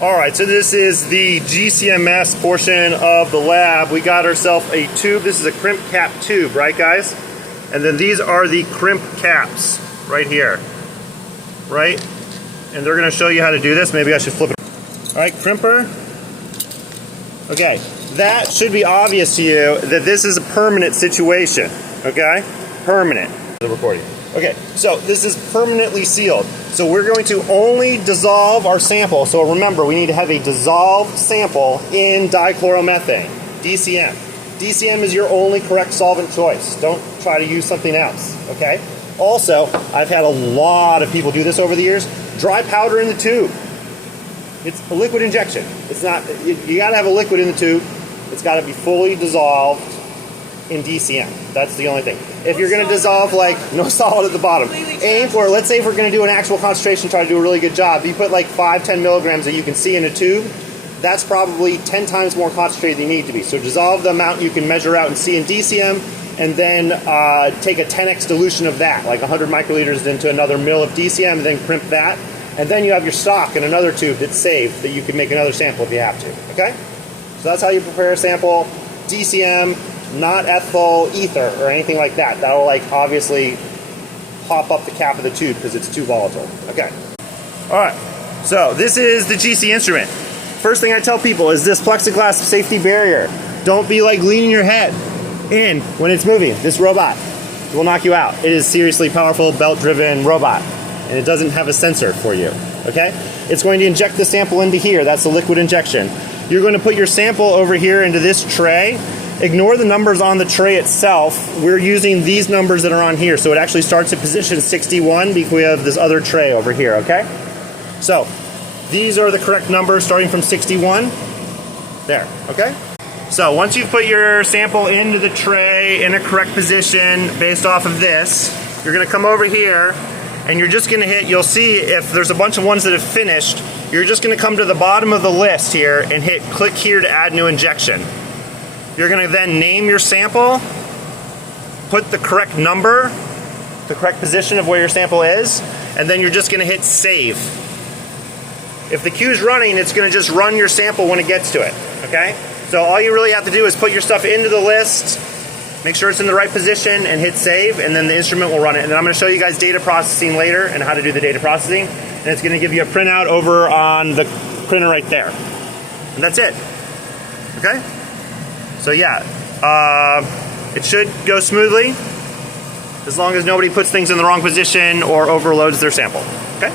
Alright, so this is the GCMS portion of the lab. We got ourselves a tube. This is a crimp cap tube, right guys? And then these are the crimp caps right here. Right? And they're going to show you how to do this. Maybe I should flip it. Alright, crimper. Okay, that should be obvious to you that this is a permanent situation. Okay? Permanent. The recording. Okay, so this is permanently sealed. So we're going to only dissolve our sample. So remember, we need to have a dissolved sample in dichloromethane, DCM. DCM is your only correct solvent choice. Don't try to use something else, okay? Also, I've had a lot of people do this over the years. Dry powder in the tube. It's a liquid injection. It's not, you gotta have a liquid in the tube. It's gotta be fully dissolved in DCM. That's the only thing. If you're going to dissolve, like, no solid at the bottom. Aim for, let's say if we're going to do an actual concentration, try to do a really good job, you put like 5-10 milligrams that you can see in a tube, that's probably 10 times more concentrated than you need to be. So dissolve the amount you can measure out and see in DCM, and then take a 10x dilution of that, like 100 microliters into another mil of DCM, and then crimp that. And then you have your stock in another tube that's saved that you can make another sample if you have to, okay? So that's how you prepare a sample. DCM, not ethyl ether or anything like that. That'll like obviously pop up the cap of the tube because it's too volatile. Okay. Alright, so this is the GC instrument. First thing I tell people is this plexiglass safety barrier. Don't be like leaning your head in when it's moving. This robot will knock you out. It is seriously powerful belt-driven robot, and it doesn't have a sensor for you. Okay? It's going to inject the sample into here. That's the liquid injection. You're going to put your sample over here into this tray. Ignore the numbers on the tray itself. We're using these numbers that are on here. So it actually starts at position 61 because we have this other tray over here, okay? So these are the correct numbers starting from 61. There, okay? So once you've put your sample into the tray in a correct position based off of this, you're gonna come over here and you're just gonna hit, you'll see if there's a bunch of ones that have finished, you're just gonna come to the bottom of the list here and hit click here to add new injection. You're going to then name your sample, put the correct number, the correct position of where your sample is, and then you're just going to hit save. If the queue's running, it's going to just run your sample when it gets to it, okay? So all you really have to do is put your stuff into the list, make sure it's in the right position, and hit save, and then the instrument will run it. And then I'm going to show you guys data processing later and how to do the data processing. And it's going to give you a printout over on the printer right there. And that's it, okay? So yeah, it should go smoothly as long as nobody puts things in the wrong position or overloads their sample, okay?